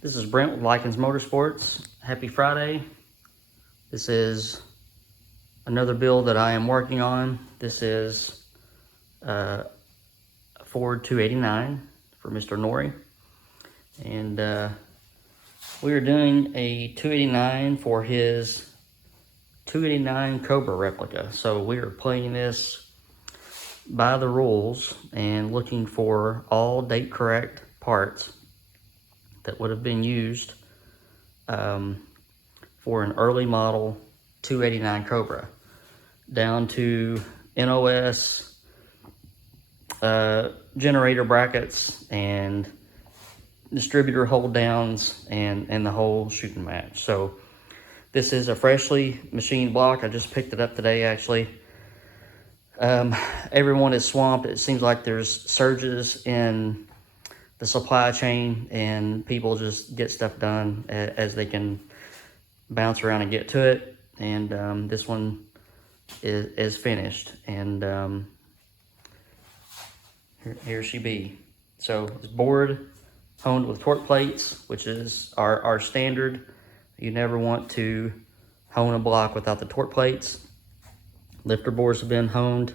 This is Brent with Lykins Motorsports. Happy Friday. This is another build that I am working on. This is a Ford 289 for Mr. Norrie. And we are doing a 289 for his 289 Cobra replica. So we are playing this by the rules and looking for all date correct parts that would have been used for an early model 289 Cobra, down to NOS, generator brackets, and distributor hold downs, and the whole shooting match. So this is a freshly machined block. I just picked it up today, actually. Everyone is swamped. It seems like there's surges in the supply chain, and people just get stuff done as they can bounce around and get to it. And this one is finished, and here she be. So it's bored, honed with torque plates, which is our standard. You never want to hone a block without the torque plates. Lifter bores have been honed.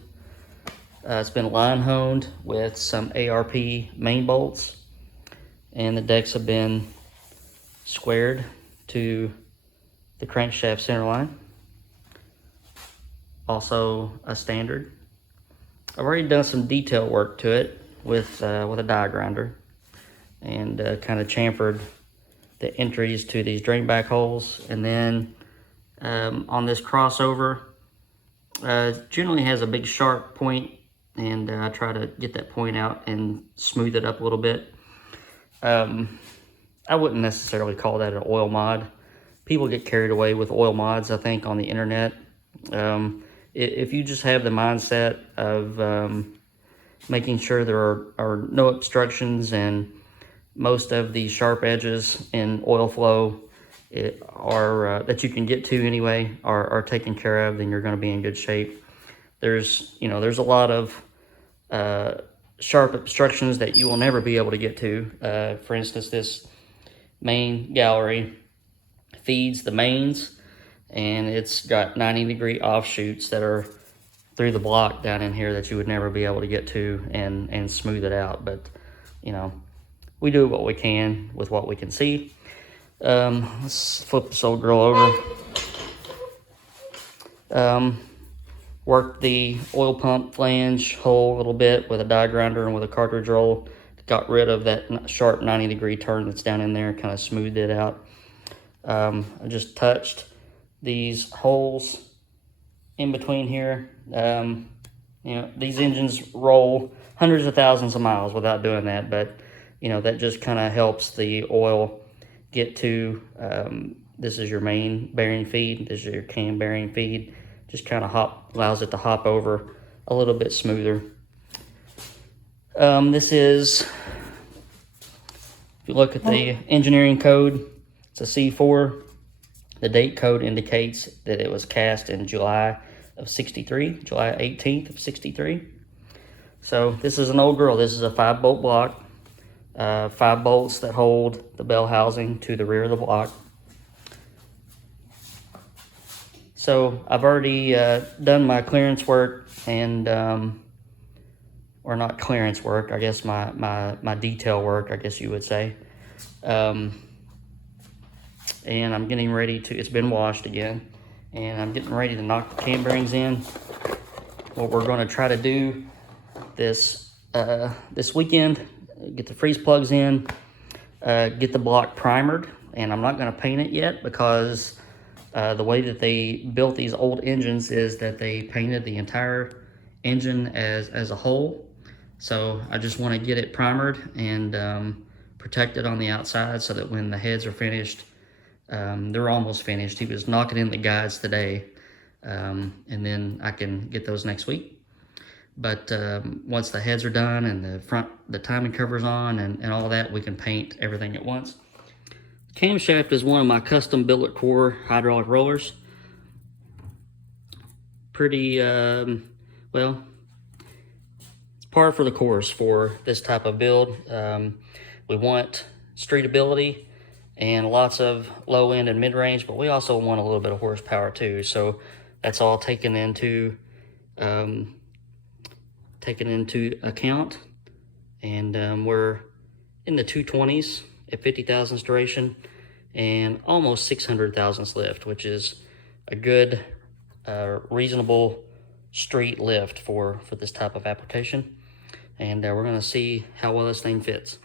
It's been line honed with some ARP main bolts, and the decks have been squared to the crankshaft center line. Also a standard. I've already done some detail work to it with a die grinder, and kind of chamfered the entries to these drain back holes. And then on this crossover, generally has a big sharp point, and I try to get that point out and smooth it up a little bit. I wouldn't necessarily call that an oil mod. People get carried away with oil mods, I think, on the internet. If you just have the mindset of making sure there are no obstructions, and most of the sharp edges in oil flow are that you can get to anyway are taken care of, then you're going to be in good shape. There's a lot of sharp obstructions that you will never be able to get to. For instance, this main gallery feeds the mains, and it's got 90-degree offshoots that are through the block down in here that you would never be able to get to and smooth it out. But we do what we can with what we can see. Let's flip this old girl over. Worked the oil pump flange hole a little bit with a die grinder and with a cartridge roll. Got rid of that sharp 90-degree turn that's down in there, kind of smoothed it out. I just touched these holes in between here. These engines roll hundreds of thousands of miles without doing that, but that just kind of helps the oil get to, this is your main bearing feed, this is your cam bearing feed. Just kind of allows it to hop over a little bit smoother. This is, if you look at the engineering code, it's a C4. The date code indicates that it was cast in July of 63, July 18th of 63. So this is an old girl. This is a 5-bolt block. 5 bolts that hold the bell housing to the rear of the block. So I've already done my clearance work, and or not clearance work, I guess my detail work, I guess you would say. And I'm getting ready to, it's been washed again, and I'm getting ready to knock the cam bearings in. What we're going to try to do this weekend, get the freeze plugs in, get the block primered, and I'm not going to paint it yet because the way that they built these old engines is that they painted the entire engine as a whole. So I just want to get it primered and protected on the outside, so that when the heads are finished, they're almost finished. He was knocking in the guides today, and then I can get those next week. But once the heads are done and the timing cover's on and all that, we can paint everything at once. Camshaft is one of my custom billet core hydraulic rollers. Pretty, well, it's par for the course for this type of build. We want streetability. and lots of low end and mid range, but we also want a little bit of horsepower too. So that's all taken into account, and we're in the 220s at 50 thousandths duration and almost 600 thousandths lift, which is a good, reasonable street lift for this type of application. And we're going to see how well this thing fits.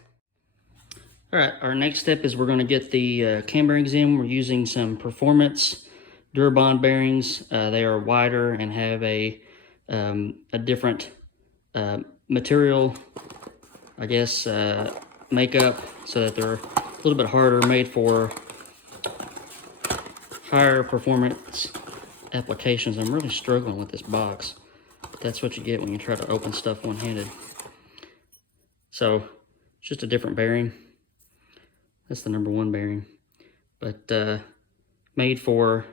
All right, our next step is we're going to get the cam bearings in. We're using some Performance Durabond bearings. They are wider and have a different material, I guess, makeup, so that they're a little bit harder, made for higher performance applications. I'm really struggling with this box, but that's what you get when you try to open stuff one-handed. So it's just a different bearing. That's the #1 bearing, but made for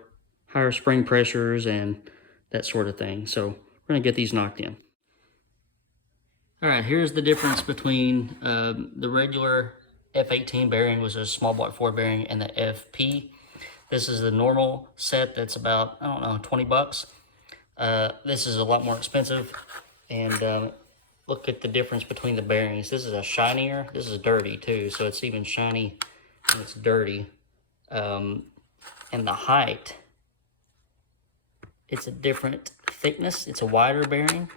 higher spring pressures and that sort of thing. So we're going to get these knocked in. All right, here's the difference between the regular F18 bearing, which is a small block Ford bearing, and the FP. This is the normal set that's about, I don't know, 20 bucks. This is a lot more expensive, and look at the difference between the bearings. This is a shinier, this is dirty too, so it's even shiny and it's dirty. And the height, it's a different thickness, it's a wider bearing.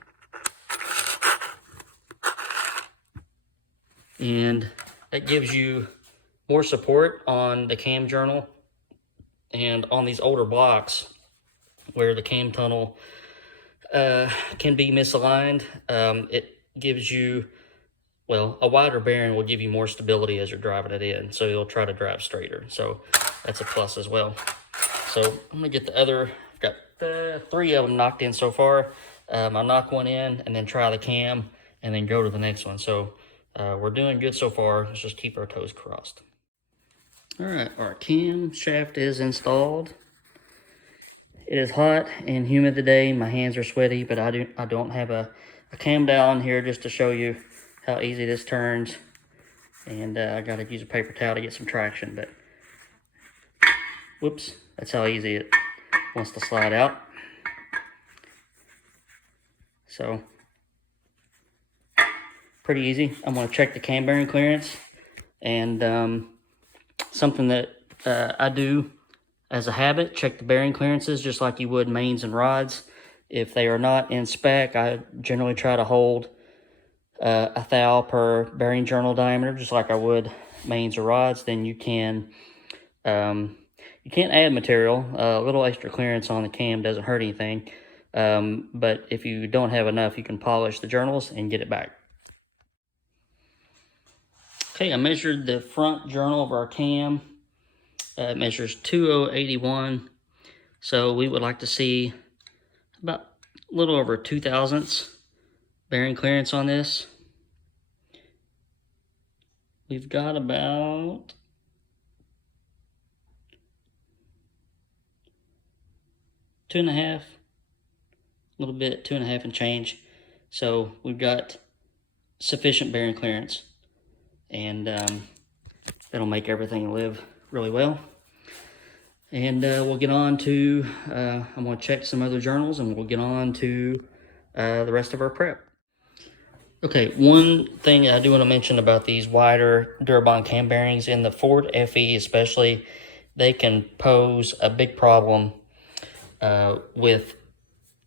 And that gives you more support on the cam journal, and on these older blocks where the cam tunnel can be misaligned, it gives you, well, a wider bearing will give you more stability as you're driving it in, so you'll try to drive straighter. So that's a plus as well. So I'm gonna get the other, got 3 of them knocked in so far. I'll knock one in and then try the cam and then go to the next one. So we're doing good so far. Let's just keep our toes crossed. All right, our camshaft is installed. It is hot and humid today. My hands are sweaty, but I don't have a cam dowel in here just to show you how easy this turns. And I got to use a paper towel to get some traction, but whoops, that's how easy it wants to slide out. So pretty easy. I'm going to check the cam bearing clearance, and something that I do as a habit, check the bearing clearances just like you would mains and rods. If they are not in spec, I generally try to hold a thou per bearing journal diameter, just like I would mains or rods. Then you can add material. A little extra clearance on the cam doesn't hurt anything, but if you don't have enough, you can polish the journals and get it back. Okay, I measured the front journal of our cam. It measures 2081, so we would like to see about a little over 2 thousandths bearing clearance on this. We've got about 2.5, a little bit, 2.5 and change. So we've got sufficient bearing clearance, and that'll make everything live really well. And we'll get on to, I'm going to check some other journals, and we'll get on to the rest of our prep. Okay, one thing I do want to mention about these wider Durabond cam bearings, in the Ford FE especially, they can pose a big problem with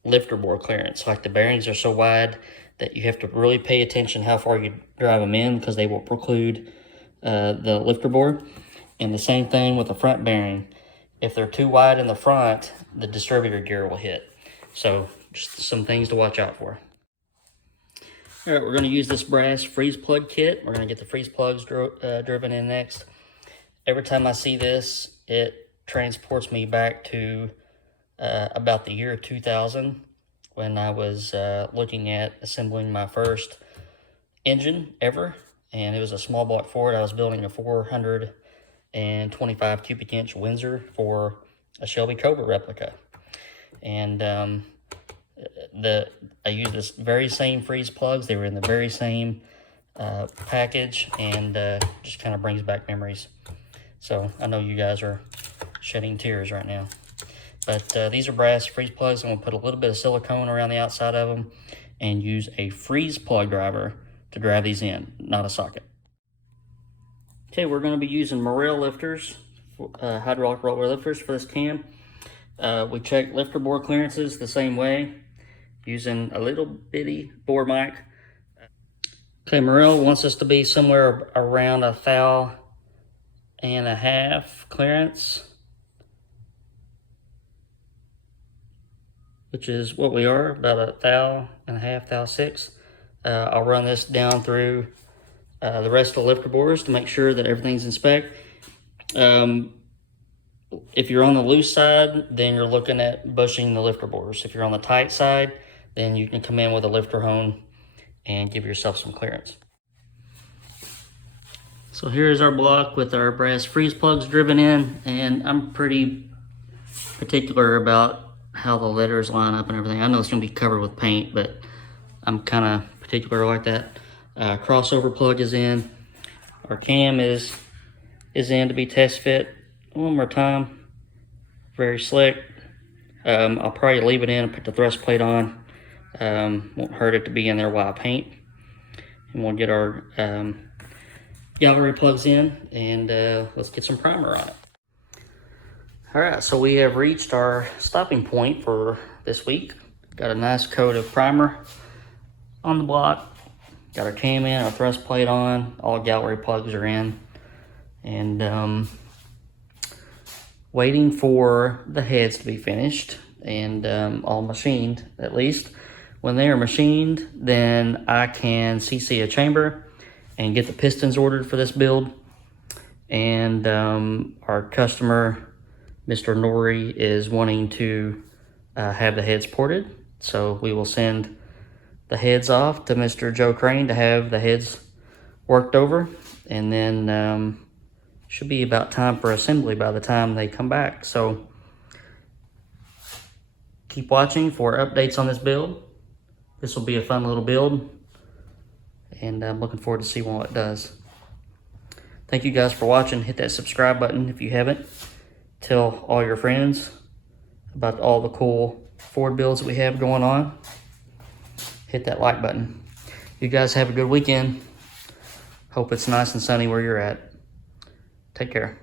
lifter bore clearance. Like, the bearings are so wide that you have to really pay attention how far you drive them in, because they will preclude the lifter bore. And the same thing with the front bearing. If they're too wide in the front, the distributor gear will hit. So just some things to watch out for. All right, we're going to use this brass freeze plug kit. We're going to get the freeze plugs driven in next. Every time I see this, it transports me back to about the year 2000, when I was looking at assembling my first engine ever. And it was a small block Ford. I was building a 425 cubic inch Windsor for a Shelby Cobra replica. And I used this very same freeze plugs. They were in the very same package, and just kind of brings back memories. So I know you guys are shedding tears right now. But these are brass freeze plugs. I'm going to put a little bit of silicone around the outside of them and use a freeze plug driver to drive these in, not a socket. Okay, we're going to be using Morel lifters, hydraulic roller lifters for this cam. We check lifter bore clearances the same way, using a little bitty bore mic. Okay, Morel wants us to be somewhere around 1.5 thou clearance, which is what we are, about 1.5 thou, 1.6 thou. I'll run this down through the rest of the lifter bores to make sure that everything's in spec. If you're on the loose side, then you're looking at bushing the lifter bores. If you're on the tight side, then you can come in with a lifter hone and give yourself some clearance. So here's our block with our brass freeze plugs driven in, and I'm pretty particular about how the letters line up and everything. I know it's gonna be covered with paint, but I'm kind of particular like that. Crossover plug is in. Our cam is in to be test fit. One more time. Very slick. I'll probably leave it in and put the thrust plate on. Won't hurt it to be in there while I paint. And we'll get our gallery plugs in, and let's get some primer on it. All right, so we have reached our stopping point for this week. Got a nice coat of primer on the block. Got our cam in, our thrust plate on, all gallery plugs are in, and waiting for the heads to be finished and all machined, at least. When they are machined, then I can CC a chamber and get the pistons ordered for this build. And our customer, Mr. Nori, is wanting to have the heads ported. So we will send the heads off to Mr. Joe Crane to have the heads worked over. And then should be about time for assembly by the time they come back. So keep watching for updates on this build. This will be a fun little build, and I'm looking forward to see what it does. Thank you guys for watching. Hit that subscribe button if you haven't. Tell all your friends about all the cool Ford builds that we have going on. Hit that like button. You guys have a good weekend. Hope it's nice and sunny where you're at. Take care.